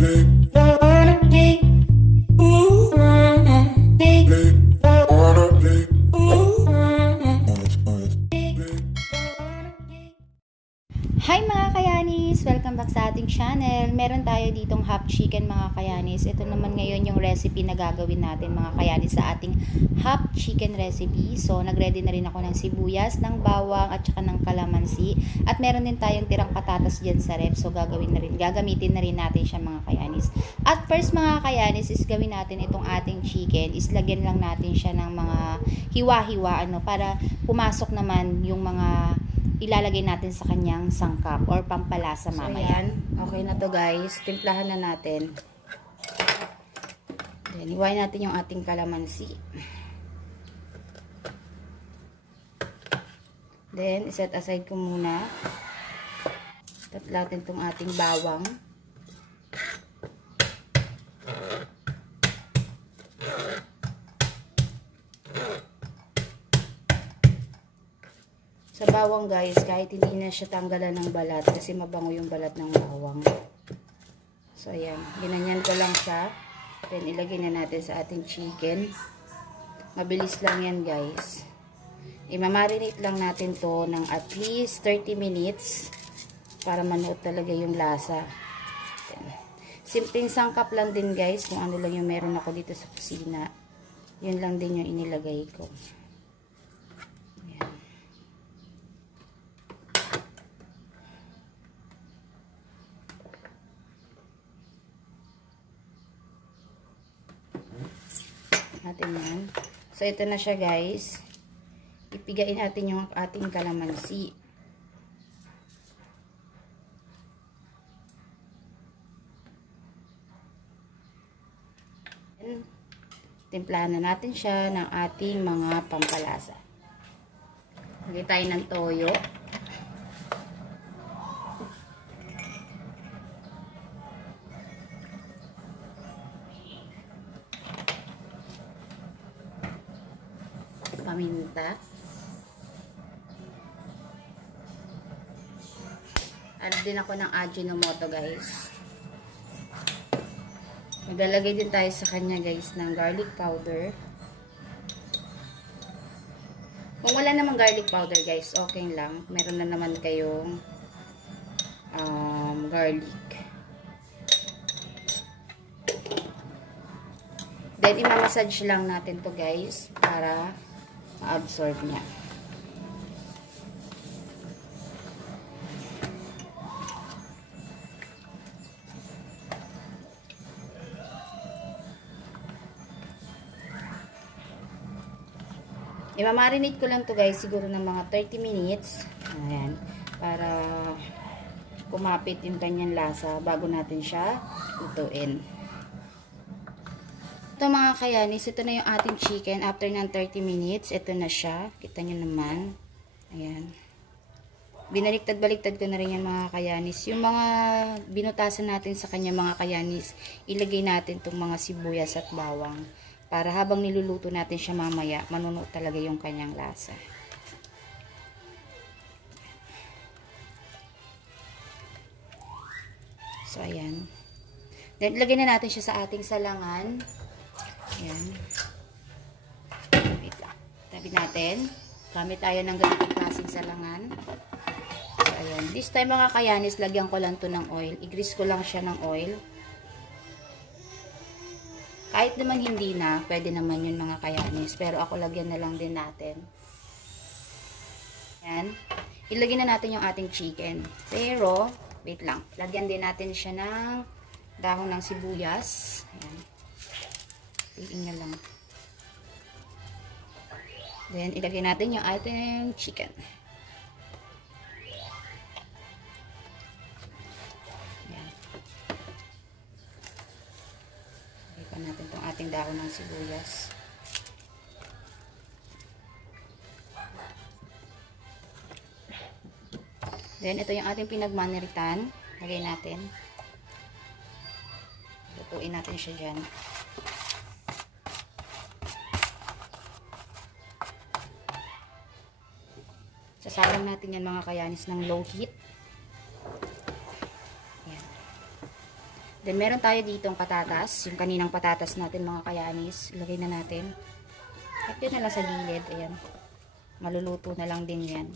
Hi mga kayanis! Welcome back sa ating channel. Meron tayo ditong hot chicken mga kayanis. Ito naman ngayon yung recipe na gagawin natin mga kayanis sa ating hot chicken recipe. So, nagready na rin ako ng sibuyas, ng bawang at saka ng kalamansi. At meron din tayong tirang patatas dyan sa ref. So, gagamitin na rin natin siya mga kayanis. At first mga kayanis is gawin natin itong ating chicken. Is lagyan lang natin siya ng mga hiwa-hiwa para pumasok naman yung mga ilalagay natin sa kanyang sangkap or pampalasa mamaya. So, okay na to guys. Timplahan na natin. Then, iwain natin yung ating kalamansi. Then, iset aside ko muna. Tatlatin tong ating bawang. Sa bawang guys, kahit hindi na siya tanggalan ng balat kasi mabango yung balat ng bawang. So ayan, ginanyan ko lang siya. Then ilagay na natin sa ating chicken. Mabilis lang yan guys. Imamarinate lang natin to ng at least 30 minutes para manuot talaga yung lasa. Ayan. Simpleng sangkap lang din guys, kung ano lang yung meron ako dito sa kusina. Yun lang din yung inilagay ko. Natin yan. So, ito na siya guys. Ipigain natin yung ating kalamansi. Timplahan na natin siya ng ating mga pampalasa. Lagay tayo ng toyo. Paminta. Add din ako ng Ajinomoto guys. Maglalagay din tayo sa kanya guys ng garlic powder. Kung wala namang garlic powder guys, okay lang. Meron na naman kayong garlic. Then, imamassage lang natin to guys para ma-absorb niya. Imamarinate ko lang to guys siguro ng mga 30 minutes. Ayan. Para kumapit yung kanyang lasa bago natin siya lutuin. Ito mga kayanis, ito na yung ating chicken after ng 30 minutes. Ito na siya. Kita nyo naman. Ayan. Binaliktad-baliktad ko na rin yan mga kayanis. Yung mga binutasan natin sa kanya mga kayanis, ilagay natin itong mga sibuyas at bawang. Para habang niluluto natin siya mamaya, manunuot talaga yung kanyang lasa. So, ayan. Then, ilagay na natin siya sa ating salangan. Ayan. Wait lang. Tabi natin. Gamit tayo ng ganitong klaseng salangan. So, ayan. This time mga kayanis, lagyan ko lang to ng oil. I-grease ko lang siya ng oil. Kahit naman hindi na, pwede naman yun mga kayanis. Pero ako lagyan na lang din natin. Ayan. Ilagyan na natin yung ating chicken. Pero, wait lang. Lagyan din natin siya ng dahon ng sibuyas. Ayan. Tiin nyo lang. Then, ilagay natin yung ating chicken. Ayan. Ilagay pa natin itong ating dahon ng sibuyas. Then, ito yung ating pinagmaniritan. Lagay natin. Lutuin natin siya dyan. Sasalang natin yan mga kayanis ng low heat. Ayan. Then, meron tayo ditong patatas. Yung kaninang patatas natin, mga kayanis. Ilagay na natin. At yun na lang sa gilid. Ayan. Maluluto na lang din yan.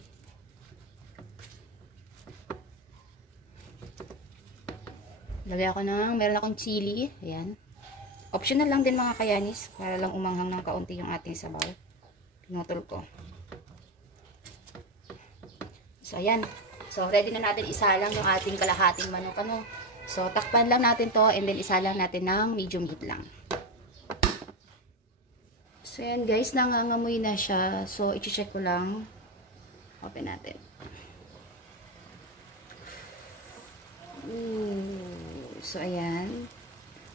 Lagay ako meron akong chili. Ayan. Optional lang din, mga kayanis. Para lang umanghang ng kaunti yung ating sabaw. Pinutol ko. So, ayan. So, ready na natin isalang yung ating kalahating manok. So, takpan lang natin to and then isalang natin ng medium heat lang. So, ayan guys, nangangamoy na siya. So, i-check ko lang. Open natin. So, ayan.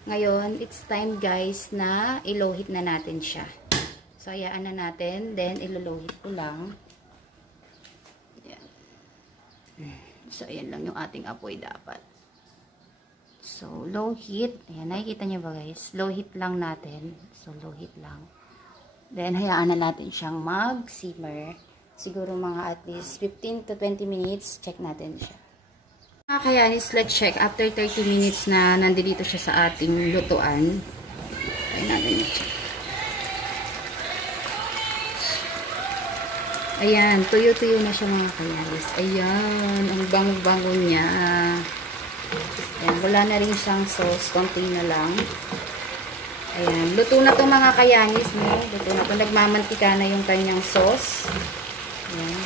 Ngayon, it's time guys na i-low heat na natin siya. So, ayaan na natin. Then, ilo-low heat ko lang. Ayan. So, ayan lang yung ating apoy dapat. So, low heat. Ayan, nakikita nyo ba guys? Low heat lang natin. So, low heat lang. Then, hayaan na natin siyang mag-simmer. Siguro mga at least 15 to 20 minutes. Check natin siya. Mga kayanis, let's check. After 30 minutes na nandito siya sa ating lutuan. Try natin i-check. Ayan, tuyo-tuyo na siya mga kayanis. Ayan, ang bango-bango niya. Ayan, wala na rin siyang sauce. Konti na lang. Ayan, luto na to mga kayanis. No? Luto na to. Nagmamantika na yung kanyang sauce. Ayan.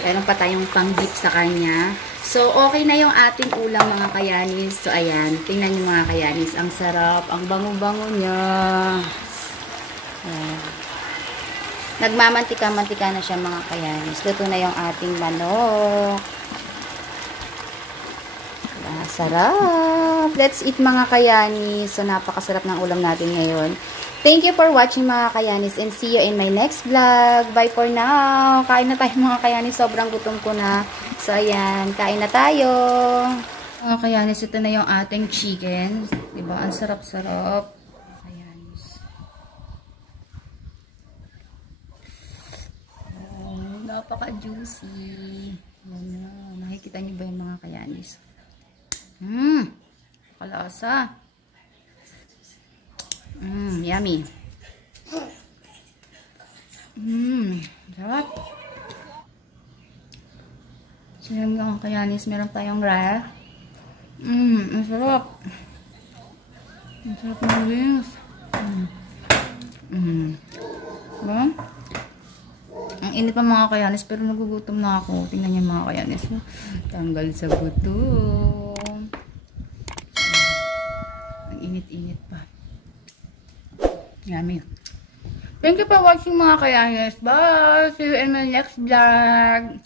Meron pa tayong pang-dip sa kanya. So, okay na yung ating ulam mga kayanis. So, ayan. Tingnan nyo mga kayanis. Ang sarap. Ang bango-bango niya. Ayan. Nagmamantika-mantika na siya mga kayanis. Luto na yung ating manok. Sarap. Let's eat mga kayanis. So, napakasarap ng ulam natin ngayon. Thank you for watching mga kayanis and see you in my next vlog. Bye for now. Kain na tayo mga kayanis. Sobrang gutom ko na. So, ayan. Kain na tayo. Mga kayanis, ito na yung ating chicken. Diba? Ang sarap-sarap. Kayanis. Oh, napaka-juicy. Nakikita niyo ba yung mga kayanis? Kalasa. Yummy. Sarap. Sarap mga kayanis. Meron tayong rare. Ang sarap. Ang sarap ng wings. Diba? Ang init pa mga kayanis, pero nagugutom na ako. Tingnan niyo mga kayanis. Tanggal sa gutom. Ang init-init pa. Yummy. Thank you for watching mga kayanis. Bye! See you in my next vlog.